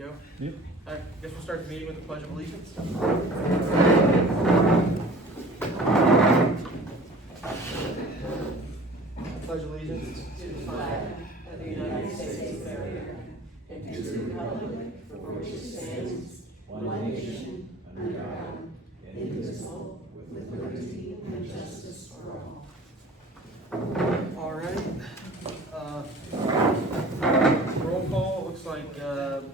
go? Yep. I guess we'll start the meeting with the Pledge of Allegiance. Pledge allegiance to the flag of the United States of America and to the republic for which it stands, one nation, under God, indivisible, with liberty and justice for all. All right. Roll call, looks like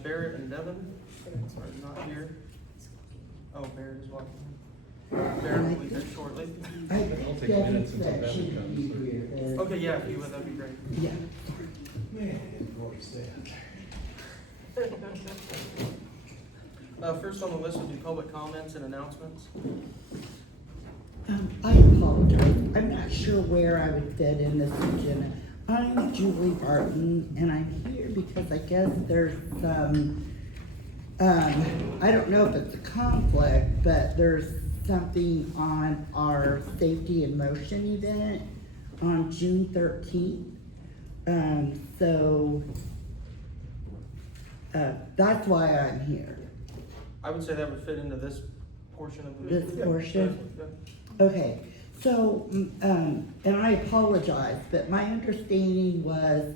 Barrett and Devin are not here. Oh, Barrett is walking. Barrett will be here shortly. I'll take minutes until that Devin should comes. be here. Okay, yeah, if you would, that'd be great. Yeah. Man, voice that. First on the list would be public comments and announcements. I apologize. I'm not sure where I would fit in this agenda. I'm Julie Barton, and I'm here because I guess there's some, I don't know if it's a conflict, but there's something on our Safety in Motion event on June 13th. That's why I'm here. I would say that would fit into this portion of the meeting. This portion? Yeah. Okay, so, and I apologize, but my understanding was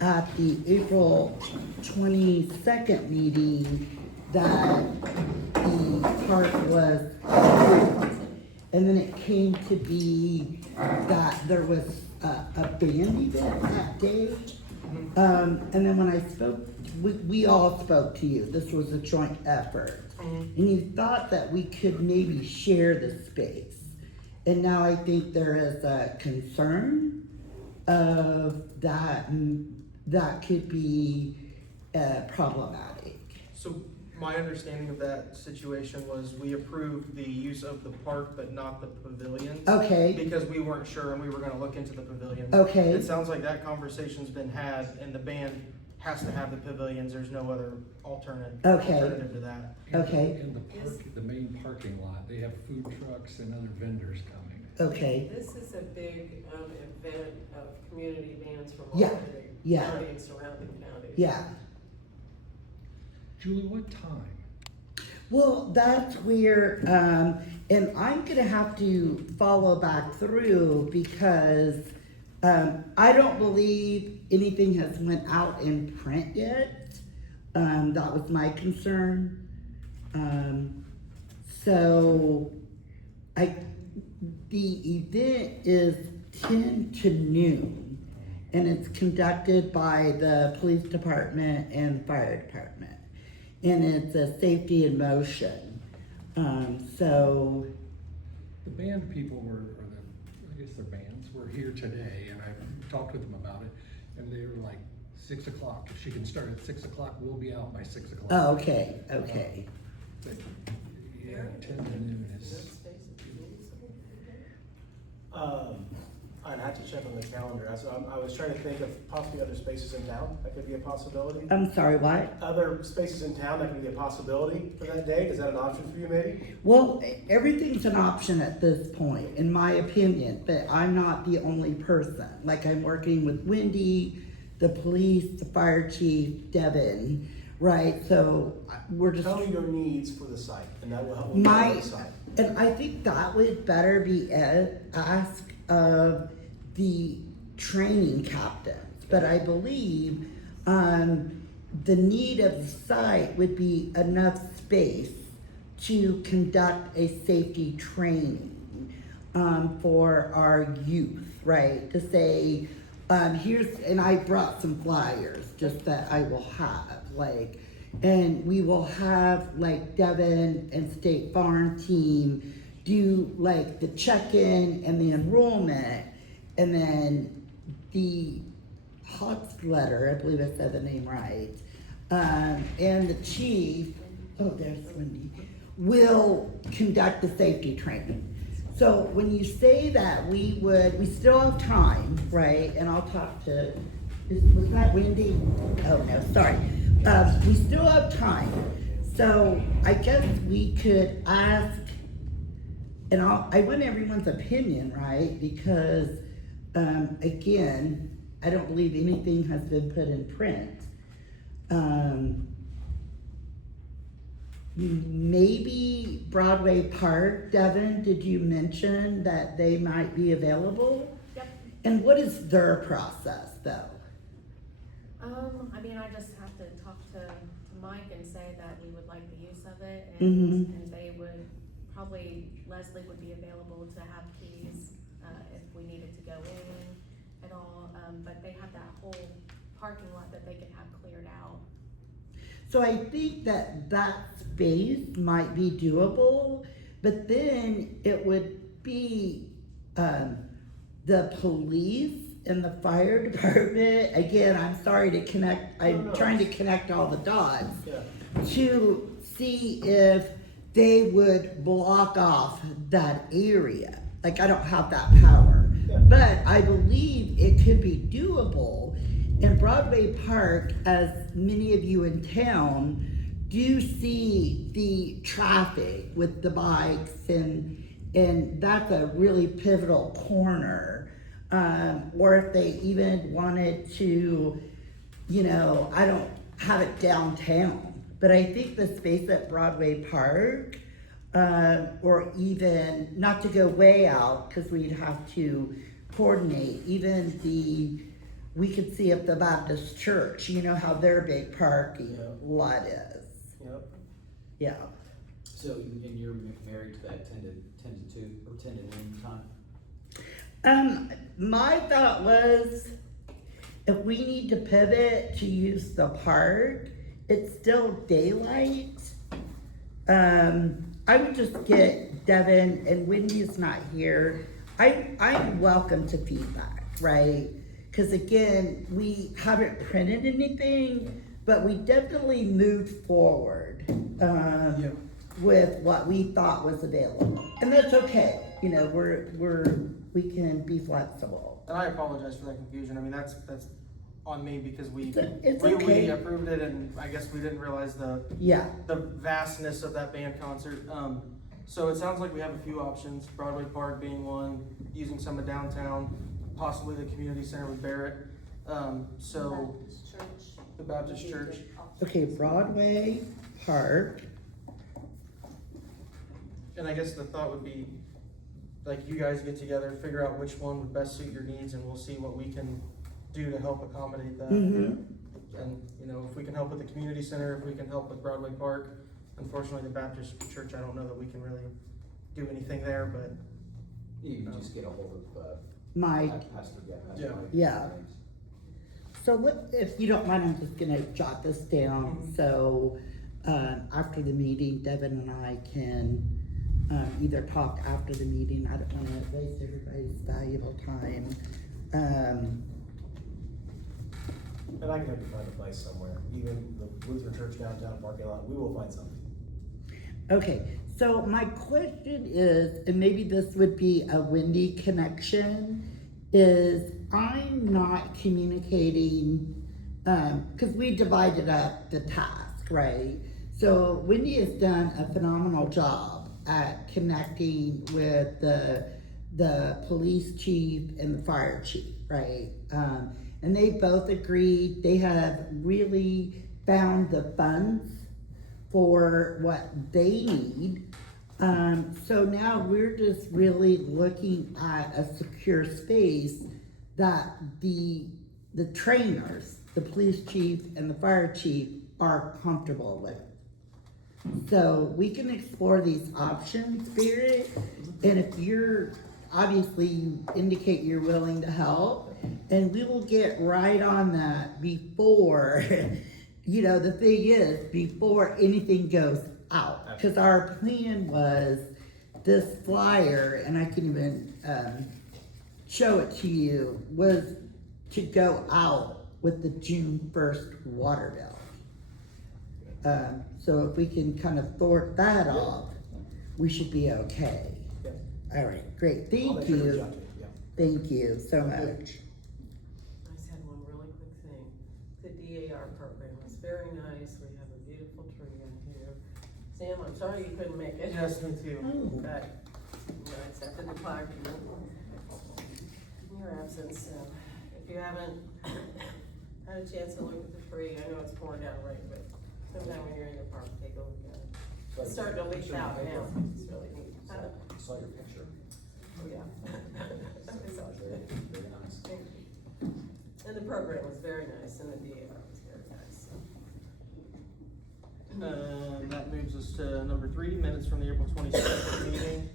at the April 22nd meeting that the park was approved. And then it came to be that there was a band event that day. And then when I spoke, we all spoke to you. This was a joint effort. And you thought that we could maybe share the space. And now I think there is a concern of that could be problematic. So my understanding of that situation was we approved the use of the park, but not the pavilions. Okay, Because we weren't sure and we were gonna look into the pavilions. okay, It sounds like that conversation's been had and the band has to have the pavilions. There's no other alternative to that. okay, In the park, the main parking lot, they have food trucks and other vendors coming. okay, This is a big event of community bands from all Yeah, over the yeah. county and surrounding counties. yeah. Julie, what time? Well, that's where, and I'm gonna have to follow back through because I don't believe anything has went out in print yet. That was my concern. So the event is 10 to noon, and it's conducted by the police department and fire department. And it's a Safety in Motion. So, The band people were, I guess their bands were here today, and I talked with them about it, and they were like 6 o'clock. If she can start at 6 o'clock, we'll be out by 6 o'clock. oh, okay, okay. But, yeah, 10 to noon No is. spaces to use them. I'd have to check on the calendar. I was trying to think of possibly other spaces in town that could be a possibility. I'm sorry, what? Other spaces in town that could be a possibility for that day. Is that an option for you maybe? Well, everything's an option at this point, in my opinion, but I'm not the only person. Like, I'm working with Wendy, the police, the fire chief, Devin, right? So we're just. Tell me your needs for the site and that will help My, with the site. and I think that would better be asked of the training captains, but I believe the need of the site would be enough space to conduct a safety training for our youth, right? To say, here's, and I brought some flyers just that I will have, like, and we will have like Devin and State Farm team do like the check-in and the enrollment, and then the Hotzletter, I believe I said the name right, and the chief, oh, there's Wendy, will conduct the safety training. So when you say that, we still have time, right? And I'll talk to, was that Wendy? Oh, no, sorry. We still have time. So I guess we could ask, and I want everyone's opinion, right? Because, again, I don't believe anything has been put in print. maybe Broadway Park. Devin, did you mention that they might be available? Yep. And what is their process though? I mean, I just have to talk to Mike and say that we would like the use of it, and, Mhm. and they would, probably Leslie would be available to have keys, if we needed to go in at all, but they have that whole parking lot that they can have cleared out. So I think that space might be doable, but then it would be, the police and the fire department. Again, I'm sorry to connect, I'm No. trying to connect all the dots Yeah. to see if they would block off that area. Like, I don't have that power, Yeah. but I believe it could be doable. In Broadway Park, as many of you in town do see the traffic with the bikes, and that's a really pivotal corner. Or if they even wanted to, I don't have it downtown, but I think the space at Broadway Park, or even, not to go way out, cause we'd have to coordinate, we could see if the Baptist church, how their big parking Yeah. lot is. Yep. Yeah. So, and you're married to that 10 to 2 or 10 to noon time? My thought was, if we need to pivot to use the park, it's still daylight. I would just get Devin, and Wendy's not here. I'm welcome to feedback, right? Cause again, we haven't printed anything, but we definitely moved forward, Yeah. with what we thought was available. And that's okay, we can be flexible. And I apologize for that confusion. I mean, that's on me because we It's we okay. approved it, and I guess we didn't realize the Yeah, vastness of that band concert. So it sounds like we have a few options, Broadway Park being one, using some of downtown, possibly the community center with Barrett. So the Baptist church. okay, Broadway, Park, And I guess the thought would be, like, you guys get together, figure out which one would best suit your needs, and we'll see what we can do to help accommodate that. Mhm. And, if we can help with the community center, if we can help with Broadway Park. Unfortunately, the Baptist church, I don't know that we can really do anything there, but You can just get a hold of, Mike. Pastor Yeah. Mike. Yeah. So if you don't mind, I'm just gonna jot this down, Mhm. so, after the meeting, Devin and I can, either talk after the meeting. I don't wanna waste everybody's valuable time. And I can help you find a place somewhere, even the Lutheran Church downtown parking lot, we will find something. Okay, so my question is, and maybe this would be a Wendy connection, is I'm not communicating, cause we divided up the task, right? So Wendy has done a phenomenal job at connecting with the police chief and the fire chief, right? And they both agreed, they have really found the funds for what they need. So now we're just really looking at a secure space that the trainers, the police chief and the fire chief are comfortable with. So we can explore these options, Spirit, and if obviously you indicate you're willing to help, and we will get right on that before, the thing is, before anything goes out. Cause our plan was this flyer, and I can even, show it to you, was to go out with the June 1st water bill. So if we can kind of thwart that off, we should be okay. Yeah. All right, great, I'll thank make sure to reach you, out to you, yeah. thank you so much. I just had one really quick thing. The DAR program was very nice. We have a beautiful tree in here. Sam, I'm sorry you couldn't make it. yes, me too. Oh. But, it's at the department. In your absence, if you haven't had a chance to look at the tree, I know it's pouring down rain, but sometime when you're in the park, take a look at it. It's starting to leak out now, it's really neat. Saw your picture. Oh, yeah. I saw it. Very, very nice. Thank you. And the program was very nice, and the DAR was very nice, so. That moves us to number 3, minutes from the April 22nd meeting.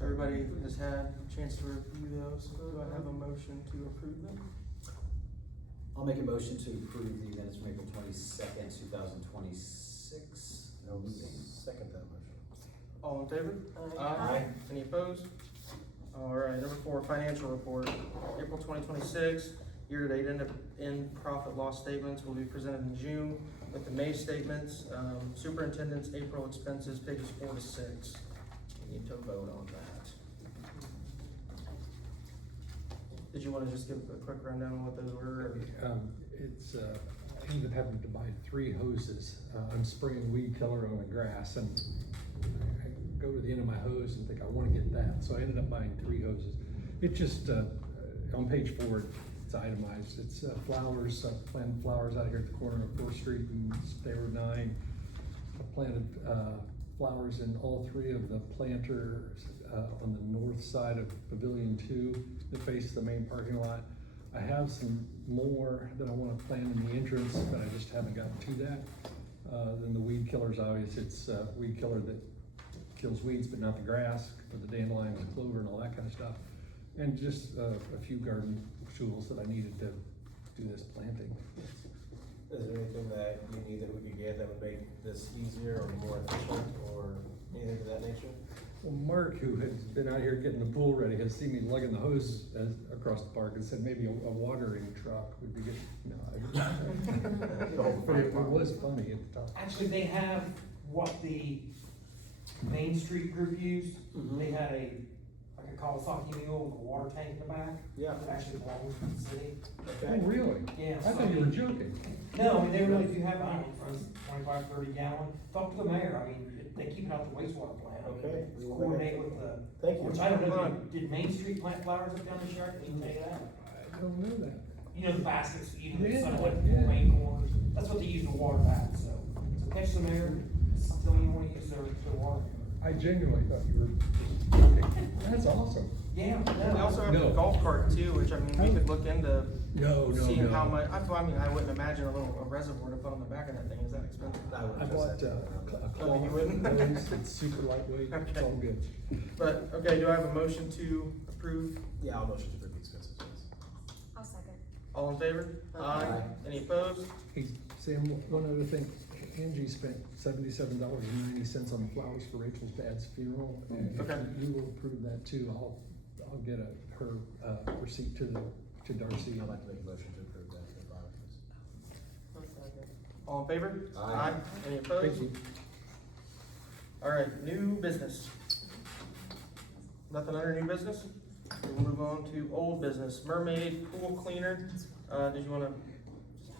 Everybody has had a chance to review those. Do I have a motion to approve them? I'll make a motion to approve the minutes from April 22nd, 2026. I'll second that motion. All in favor? Aye. Any opposed? All right, number 4, financial report. April 2026, year-to-date end profit loss statements will be presented in June with the May statements. Superintendent's April expenses, pages 4 to 6. We need to vote on that. Did you wanna just give a quick rundown on what those were? I ended up having to buy 3 hoses. I'm spraying weed killer on the grass, and I go to the end of my hose and think I wanna get that, so I ended up buying 3 hoses. It just, on page 4, it's itemized. It's flowers, planted flowers out here at the corner of 4th Street and State Road 9. I planted flowers in all 3 of the planters on the north side of Pavilion 2 that face the main parking lot. I have some more that I wanna plant in the entrance, but I just haven't gotten to that. Then the weed killer's obvious. It's weed killer that kills weeds but not the grass, for the dandelions and clover and all that kind of stuff. And just a few garden tools that I needed to do this planting. Is there anything that you need that we could get that would make this easier or more efficient or anything of that nature? Well, Mark, who has been out here getting the pool ready, has seen me lugging the hose across the park and said maybe a watering truck would be good. No, but it was funny at the time. Actually, they have what the Main Street group used. Mhm. They had like a Kawasaki mule with a water tank in the back. Yeah. That actually belongs to the city. Oh, Okay. really? Yeah. I thought you were joking. No, I mean, they really do have, I don't know, 25, 30 gallon. Talk to the mayor, I mean, they keep it out the wastewater plant. I mean, Okay. It's coordinated with the, Thank you. which I don't know, did Main Street plant flowers up down this yard? Can you tell you that? I don't know that. You know, the baskets, you know, the Yeah, sunlight, yeah. main corners, that's what they use to water that, so. So catch the mayor, tell me you wanna use their water. I genuinely thought you were joking. That's awesome. Yeah, We also have No. a golf cart too, which I mean, we could look into No, seeing how much, I wouldn't imagine a reservoir to put on the back of that thing, is that expensive? I would I trust bought that. a Oh, you cloth wouldn't? hose. It's super lightweight. It's all good. But, okay, do I have a motion to approve? Yeah, I'll motion to approve the expenses, yes. I'll second. All in favor? Aye. Any opposed? Hey, Sam, one other thing. Angie spent $77.90 on flowers for Rachel's dad's funeral. And if Okay. you will approve that too, I'll get her receipt to Darcy. I'd like to make a motion to approve that. if I I'll second. All in favor? Aye. Any Thank opposed? you. All right, new business. Nothing under new business? We'll move on to old business. Mermaid pool cleaner. Did you wanna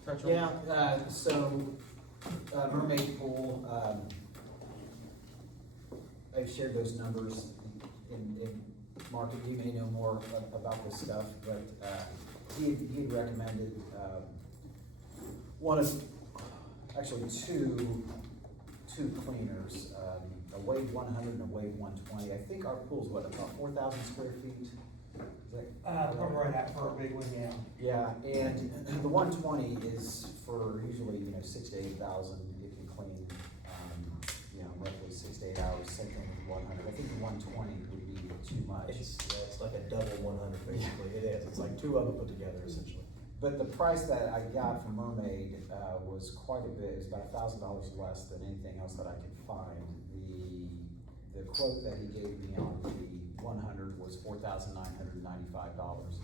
touch on? Yeah, so, Mermaid Pool, I've shared those numbers in Mark, you may know more about this stuff, but, he recommended, one of, actually two cleaners, a Wave 100 and a Wave 120. I think our pool's what, about 4,000 square feet? Is that- probably right out for a big one, yeah. Yeah, and the 120 is for usually, 6 to 8,000, it can clean, roughly 6 to 8 hours, same thing with 100. I think the 120 would be too much. It's like a double 100 basically, it is, it's like 2 of them put together essentially. But the price that I got from Mermaid, was quite a bit, it was about $1,000 less than anything else that I could find. The quote that he gave me on the 100 was $4,995.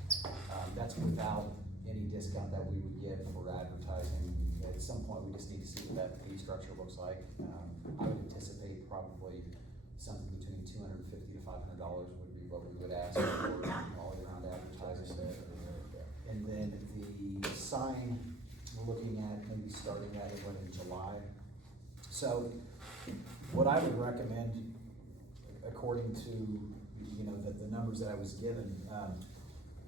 That's without any discount that we would get for advertising. At some point, we just need to see what that fee structure looks like. I would anticipate probably something between $250 to $500 would be what we would ask for all around advertising. And then the sign, we're looking at maybe starting that in July. So what I would recommend, according to, the numbers that I was given,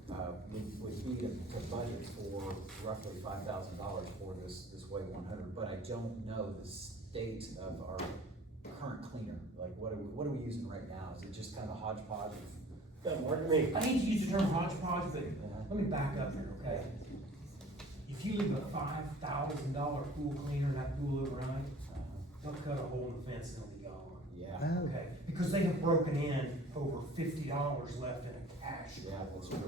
would be to budget for roughly $5,000 for this Wave 100. But I don't know the state of our current cleaner? Like, what are we using right now? Is it just kind of hodgepodge of? Mark me. I hate to use the term hodgepodge, but let me back up here, okay? If you leave a $5,000 pool cleaner in that pool overnight, they'll cut a hole in the fence and it'll be gone. Yeah, Oh, Okay, because they have broken in over $50 left in a cash. yeah, that's true.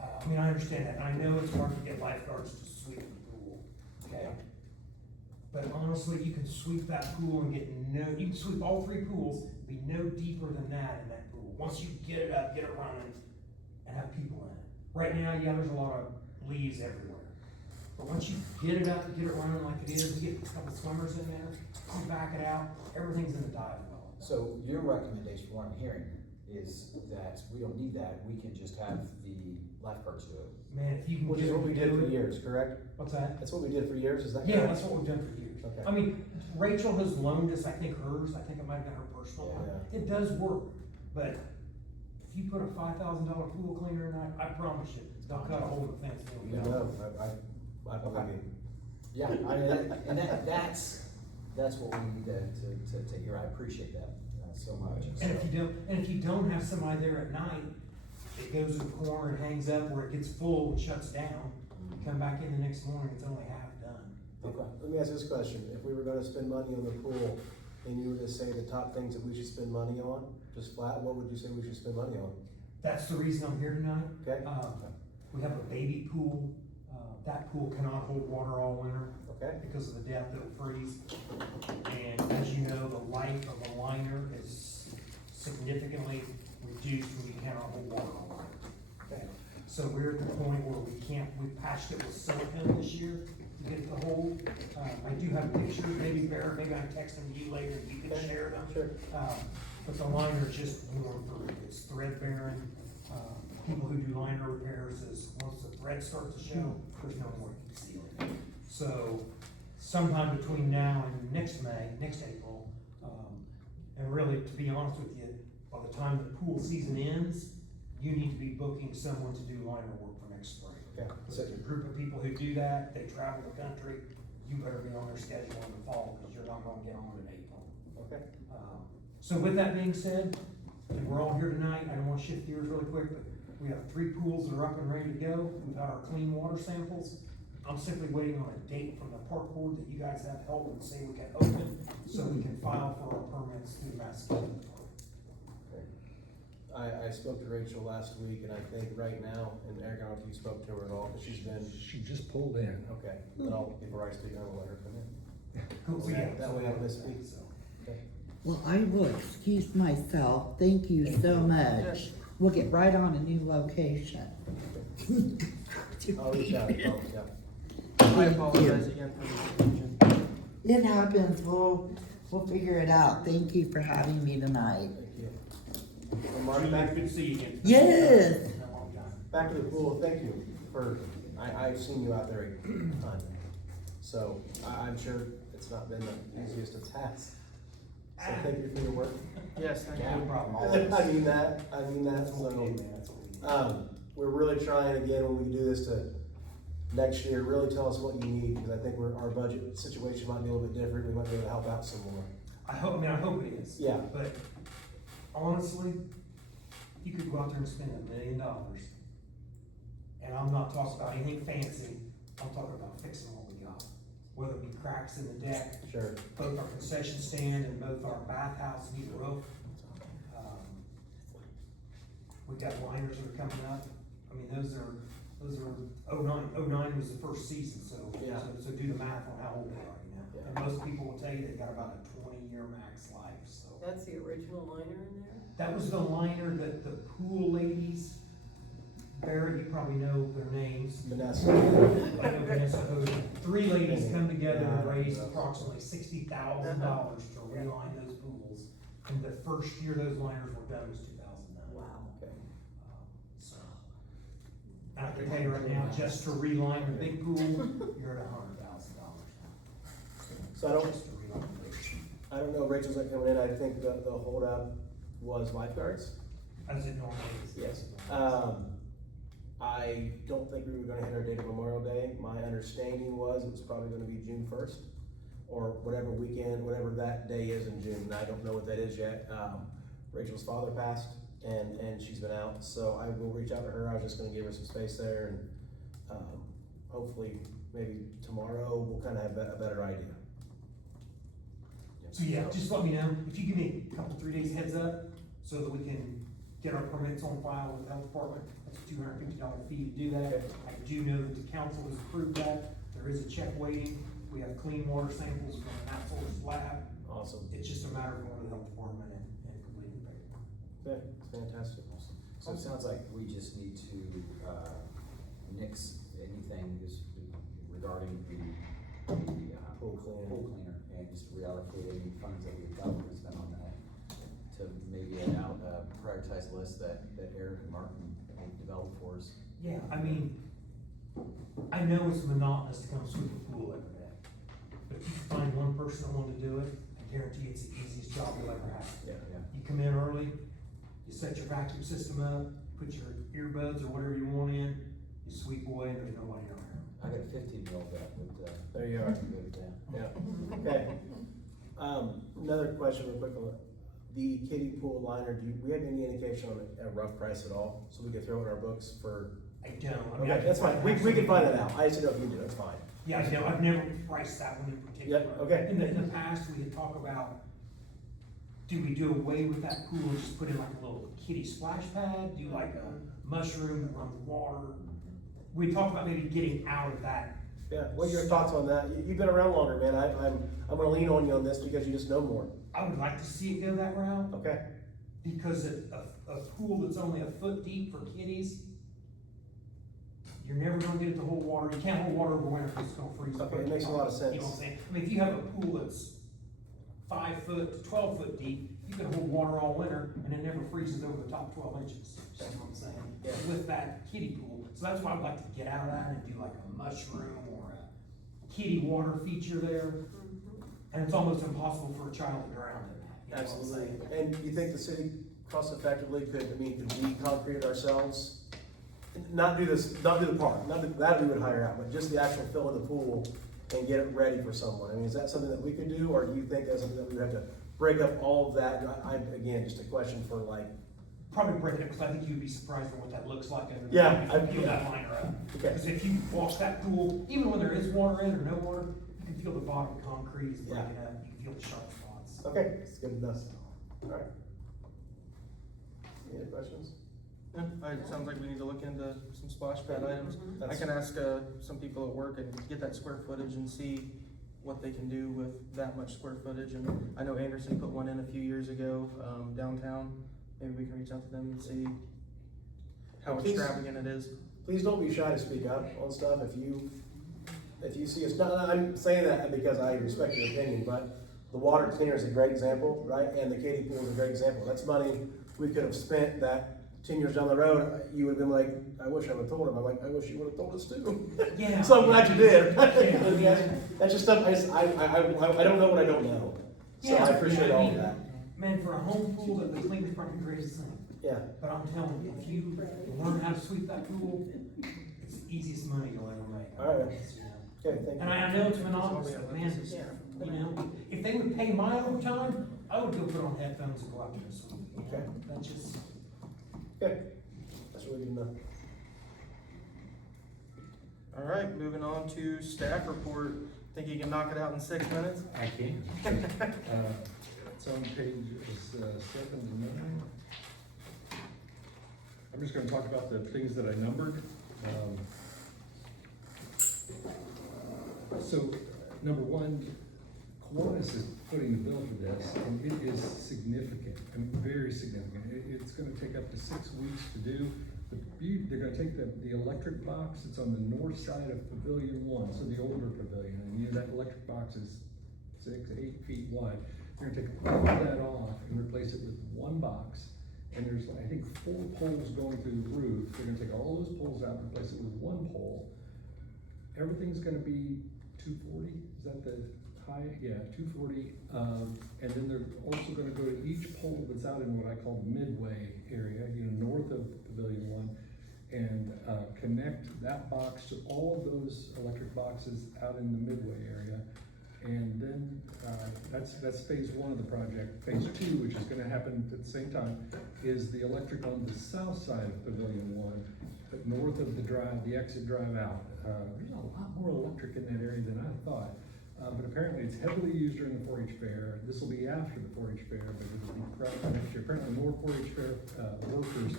I mean, I understand that, and I know it's hard to get lifeguards to sweep the pool, okay? But honestly, you can sweep that pool and you can sweep all 3 pools, be no deeper than that in that pool. Once you get it up, get it running, and have people in it. Right now, yeah, there's a lot of leaves everywhere. But once you get it up, get it running like it is, we get a couple swimmers in there, you back it out, everything's in the dive well. So your recommendation, from what I'm hearing, is that we don't need that, we can just have the lifeguards do it. Man, if you can Which get is it, what we did do for it. years, correct? What's that? That's what we did for years, is that Yeah, correct? that's what we've done for years. Okay. I mean, Rachel has loaned us, I think hers, I think it might have been her personal one. Yeah. It does work, but if you put a $5,000 pool cleaner in, I promise you, they'll cut a hole in the fence. and You it'll be know, gone. I believe you. Yeah, I mean, that's what we need to hear, I appreciate that so much. And if you don't have somebody there at night, it goes to the corner and hangs up where it gets full and shuts down. You come back in the next morning, it's only half done. Okay. Let me ask this question, if we were gonna spend money on the pool, and you were to say the top things that we should spend money on, just flat, what would you say we should spend money on? That's the reason I'm here tonight. Okay. We have a baby pool. That pool cannot hold water all winter. Okay. Because of the depth, it'll freeze. And as you know, the life of a liner is significantly reduced when you cannot hold water all winter. Okay. So we're at the point where we patched it with silicone this year to get it to hold. I do have pictures, maybe Barrett, maybe I can text them to you later and you can share them. Sure. But the liner is just worn through, it's thread bearing. People who do liner repairs is, once the thread starts to show, there's no more concealing. So sometime between now and next April, and really, to be honest with you, by the time the pool season ends, you need to be booking someone to do liner work for next spring. Okay. So there's a group of people who do that, they travel the country, you better be on their schedule in the fall, because you're not gonna get on in April. Okay. So with that being said, and we're all here tonight, I don't wanna shift gears really quick, but we have 3 pools that are up and ready to go. We've got our clean water samples. I'm simply waiting on a date from the park board that you guys have held and say we can open, so we can file for our permits through Massachusetts. I spoke to Rachel last week, and I think right now, and Eric, I don't know if you spoke to her at all, but she's been, She just pulled in. okay, then before I speak, I will let her come in. Cool. That way I don't misspeak. Okay. well, I will excuse myself. Thank you so much. We'll get right on a new location. I'll reach out, yeah. I apologize again for the confusion. It happens. We'll figure it out. Thank you for having me tonight. Thank you. And Mark, back, Good to see you again. Yes. It's been a long time. back to the pool, thank you for, I've seen you out there a ton. So, I'm sure it's not been the easiest of tasks. So thank you for your work. Yes, thank No you. problem. I mean that, That's so, okay, man, that's what we need. we're really trying again, when we do this to, next year, really tell us what you need, because I think our budget situation might be a little bit different, we might be able to help out some more. I hope it is. Yeah. But honestly, you could go out there and spend $1 million. And I'm not talking about anything fancy, I'm talking about fixing what we got. Whether it be cracks in the deck, Sure. both our concession stand and both our bathhouse need a roof. We've got liners that are coming up, I mean, those are 09 was the first season, so, Yeah. so do the math on how old they are, you know? Yeah. And most people will tell you they've got about a 20-year max life, so. That's the original liner in there? That was the liner that the pool ladies, Barrett, you probably know their names. Vanessa. I know Vanessa Hogan. 3 ladies come together and raised approximately $60,000 to reline those pools. And the first year those liners were done was 2009. Wow. Okay. So, and I can tell you right now, just to reline the big pool, you're at $100,000 now. So I don't- Just to reline the big pool. I don't know, Rachel's not coming in, I think the holdup was lifeguards. As it normally is. Yes. I don't think we were gonna hit our date of Memorial Day. My understanding was it was probably gonna be June 1st, or whatever weekend, whatever that day is in June, and I don't know what that is yet. Rachel's father passed, and she's been out, so I will reach out to her. I was just gonna give her some space there, and, hopefully, maybe tomorrow, we'll kind of have a better idea. So yeah, just let me know, if you give me a couple, 3 days heads up, so that we can get our permits on file with the health department. That's a $250 fee to do that. Okay. I do know that the council has approved that, there is a check waiting, we have clean water samples from an outsourced lab. Awesome. It's just a matter of going to the health department and completing the paperwork. Okay, fantastic. So it sounds like we just need to, nix anything regarding the Pool cleaner. pool cleaner, and just reallocate any funds that we've got to spend on that, to maybe add out a prioritized list that Eric and Martin developed for us. Yeah, I mean, I know it's monotonous to come sweep a pool every day, but if you can find one person that wanted to do it, I guarantee it's the easiest job you'll ever have. Yeah. You come in early, you set your vacuum system up, put your earbuds or whatever you want in, you sweep away, and there's nobody around. I got a 15-year-old that would, There you are. go with that. Yeah, okay. Another question real quick on the kiddie pool liner, do we have any indication on a rough price at all? So we could throw it in our books for, I don't. I mean, okay, that's fine, we can find that out, I just don't know if you do, that's fine. Yeah, I know, I've never priced that one in particular. Yep, okay. In the past, we had talked about, do we do away with that pool and just put in like a little kiddie splash pad, do like a mushroom that runs water? We talked about maybe getting out of that. Yeah, what are your thoughts on that? You've been around longer, man, I'm gonna lean on you on this because you just know more. I would like to see it go that route, Okay, because a pool that's only a foot deep for kiddies, you're never gonna get it to hold water, you can't hold water over winter because it's gonna freeze. Okay, it makes a lot of sense. You know what I'm saying? I mean, if you have a pool that's 5 foot to 12 foot deep, you can hold water all winter and it never freezes over the top 12 inches. You know what I'm saying? Yeah. With that kiddie pool. So that's why I'd like to get out of that and do like a mushroom or a kiddie water feature there. And it's almost impossible for a child to drown in that. You know what I'm absolutely. saying? And you think the city cost effectively could we concrete it ourselves? Not do the park, that we would hire out, but just the actual fill in the pool and get it ready for someone. I mean, is that something that we could do, or do you think that's something that we would have to break up all of that? Again, just a question for like, Probably break it up, because I think you'd be surprised at what that looks like. Yeah, If you peel that liner up. Okay. Because if you wash that pool, even when there is water in or no water, you can feel the bottom concrete is breaking up, you can feel the sharp spots. okay, it's good enough. All right. Any other questions? Yeah, it sounds like we need to look into some splash pad items. I That's- can ask, some people at work and get that square footage and see what they can do with that much square footage. And I know Anderson put one in a few years ago, downtown. Maybe we can reach out to them and see how Please- extravagant it is. Please don't be shy to speak up on stuff if you see us, I'm saying that because I respect your opinion, but the water cleaner is a great example, right? And the kiddie pool is a great example. That's money we could have spent that 10 years down the road. You would have been like, I wish I would have told him. I'm like, I wish you would have told us too. Yeah. So I'm glad you did. Yeah. That's just stuff, I don't know what I don't know. So I appreciate all of that. Man, for a home pool, that the cleaner's probably the greatest thing. Yeah, But I'm telling you, if you learn how to sweep that pool, it's the easiest money you'll ever make. all right, okay, thank And you. I know it's monotonous, but man, you know, if they would pay my overtime, I would go put on headphones and go out there and swim. You know? Okay. That's just, Okay, that's really good enough. All right, moving on to staff report. Think you can knock it out in 6 minutes? I can. It's on pages 7 to 9. I'm just gonna talk about the things that I numbered. So, number one, Kiwanis is footing the bill for this, and it is significant, I mean, very significant. It's gonna take up to 6 weeks to do. They're gonna take the electric box that's on the north side of Pavilion 1, so the older pavilion, and you know, that electric box is 6, 8 feet wide. They're gonna take all of that off and replace it with one box. And there's, I think, 4 poles going through the roof. They're gonna take all those poles out and replace it with one pole. Everything's gonna be 240, is that the high? Yeah, 240. And then they're also gonna go to each pole that's out in what I call the midway area, you know, north of Pavilion 1, and connect that box to all of those electric boxes out in the midway area. And then that's phase one of the project. Phase two, which is gonna happen at the same time, is the electric on the south side of Pavilion One, but north of the drive, the exit drive out. There's a lot more electric in that area than I thought. But apparently it's heavily used during the 4-H fair. This will be after the 4-H fair, but it'll be crowded next year. Apparently more 4-H fair, workers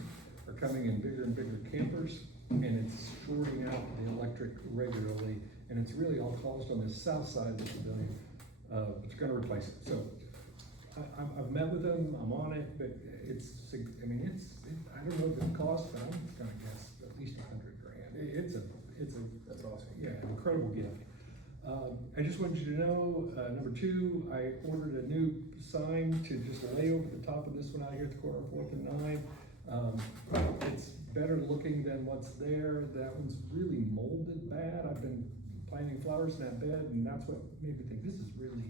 are coming in bigger and bigger campers, and it's shorting out the electric regularly, and it's really all caused on the south side of the pavilion. It's gonna replace it. So I've met with them, I'm on it, but I don't know the cost, but I'm gonna guess at least $100,000. That's awesome. Yeah, an incredible gift. I just wanted you to know, number two, I ordered a new sign to just lay over the top of this one out here at the corner of 4th and 9. It's better looking than what's there. That one's really molded bad. I've been planting flowers in that bed, and that's what made me think this is really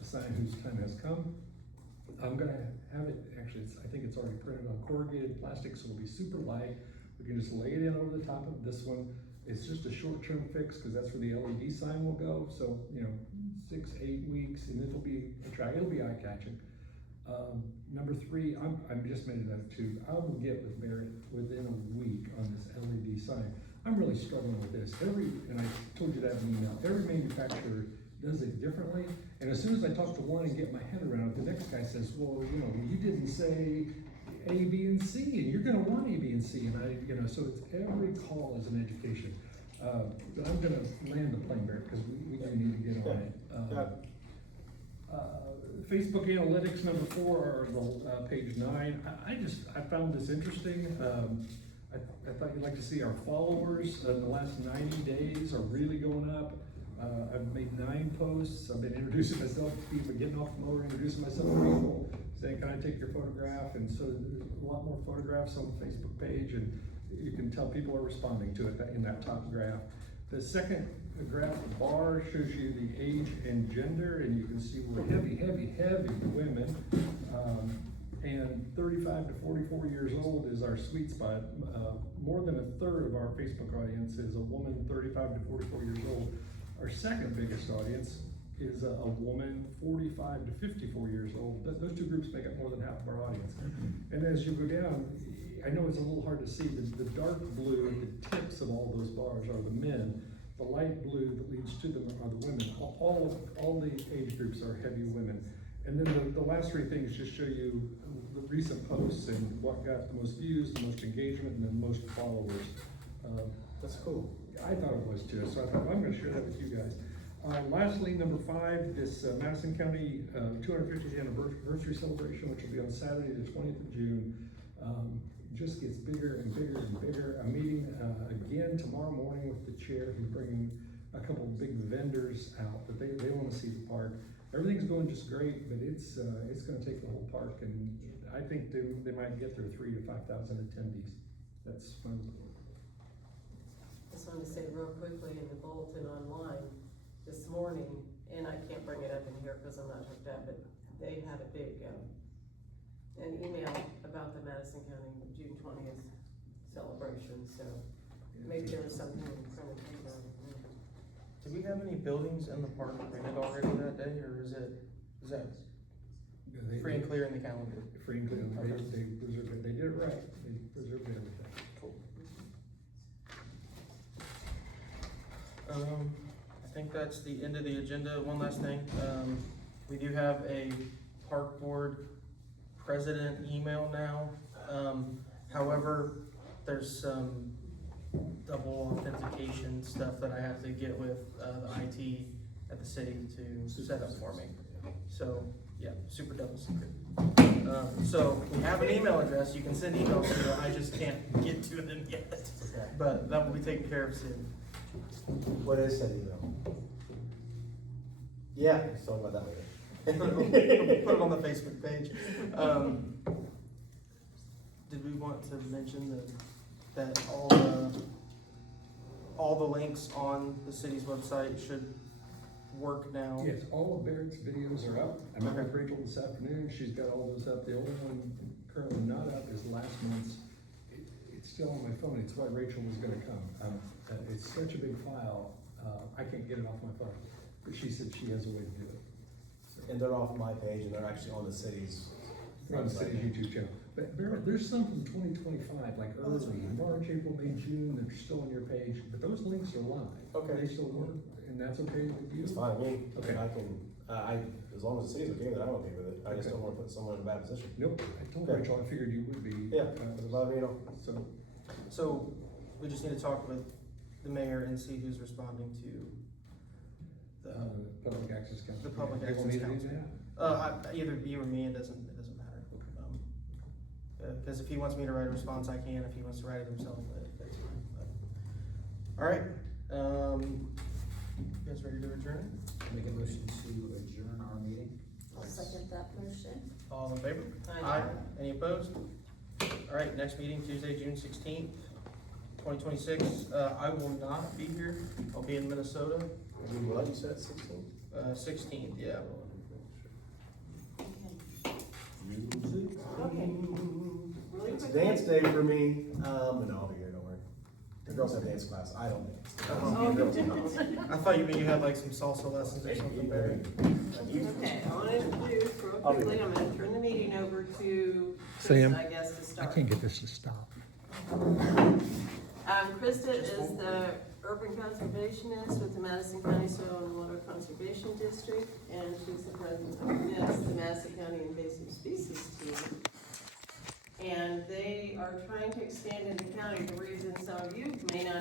a sign whose time has come. I'm gonna have it, actually, I think it's already printed on corrugated plastic, so it'll be super light. We can just lay it in over the top of this one. It's just a short-term fix, because that's where the LED sign will go. So, 6-8 weeks, and it'll be eye-catching. Number three, I'm just made it up to, I will get with Barrett within a week on this LED sign. I'm really struggling with this. And I told you that in email, every manufacturer does it differently. And as soon as I talk to one and get my head around it, the next guy says, well, you didn't say A, B, and C, and you're gonna want A, B, and C, and so it's every call is an education. But I'm gonna land the plane, Barrett, because we do need to get on it. Facebook analytics number 4, or the page 9. I found this interesting. I thought you'd like to see our followers in the last 90 days are really going up. I've made 9 posts. I've been introducing myself to people, getting off the mower, introducing myself to people, saying, can I take your photograph? And so there's a lot more photographs on the Facebook page, and you can tell people are responding to it in that top graph. The second graph, the bar, shows you the age and gender, and you can see we're heavy women. And 35 to 44 years old is our sweet spot. More than a third of our Facebook audience is a woman 35 to 44 years old. Our second biggest audience is a woman 45 to 54 years old. Those two groups make up more than half of our audience. And as you go down, I know it's a little hard to see, the dark blue at the tips of all those bars are the men. The light blue that leads to them are the women. All the age groups are heavy women. And then the last 3 things just show you the recent posts and what got the most views, the most engagement, and the most followers. That's cool. I thought it was too, so I thought, well, I'm gonna share that with you guys. Lastly, number 5, this Madison County 250th anniversary celebration, which will be on Saturday, the 20th of June. Just gets bigger and bigger and bigger. I'm meeting again tomorrow morning with the chair, who's bringing a couple of big vendors out, but they want to see the park. Everything's going just great, but it's going to take the whole park, and I think they might get their 3,000 to 5,000 attendees. That's fun. Just wanted to say real quickly in the bulletin online this morning, and I can't bring it up in here because I'm not hooked up, but they had a big, an email about the Madison County June 20th celebration, so maybe there was something in front of you. Do we have any buildings in the park rented already that day, or is that free and clear in the calendar? Free and clear. Okay. They preserved it. They did it right. They preserved everything. Cool. I think that's the end of the agenda. One last thing, we do have a park board president email now. However, there's some double authentication stuff that I have to get with the IT at the city to set up for me. So yeah, super double secret. So we have an email address. You can send emails to. I just can't get to them yet. But that will be taken care of soon. What is that email? Yeah, let's talk about that later. Put it on the Facebook page. Did we want to mention that all the links on the city's website should work now? Yes, all of Barrett's videos are up. I met with Rachel this afternoon. She's got all those up. The only one currently not up is last month's. It's still on my phone. It's why Rachel was going to come. It's such a big file. I can't get it off my phone. But she said she has a way to do it. So and they're off my page, and they're actually on the city's. They're on the city's YouTube channel. But Barrett, there's some from 2025, like early March, April, May, June, that are still on your page, but those links are live. Okay. They still work, and that's okay with you? It's fine, with me. Okay. I can, as long as the city's okay with it, I'm okay with it, I just Okay. don't wanna put someone in a bad position. Nope, I told Okay. Rachel, I figured you would be. Yeah, doesn't bother me at all. So, So, we just need to talk with the mayor and see who's responding to the, Public Access Council. The Public They want Access me to do Council. that? either you or me, it doesn't matter. Cause if he wants me to write a response, I can, if he wants to write it himself, that's fine, but. Alright, you guys ready to adjourn? Make a motion to adjourn our meeting? I'll second that motion. All in favor? Aye. Any opposed? Alright, next meeting, Tuesday, June 16th, 2026, I will not be here, I'll be in Minnesota, You what, you said 16? 16th, yeah. Really It's quick. dance day for me, but no, I'll be here, don't worry. The girls have dance class, I don't dance. Oh, The girls do. I thought you had like some salsa lessons or something, Barry. Okay, I want to introduce real I'll be quickly, there. I'm gonna turn the meeting over to Sam, Krista, I guess, to start. get this to stop. Krista is the urban conservationist with the Madison County Soil and Water Conservation District, and she's the president of MIST, the Madison County Invasive Species Team. And they are trying to expand into county. The reason some of you may not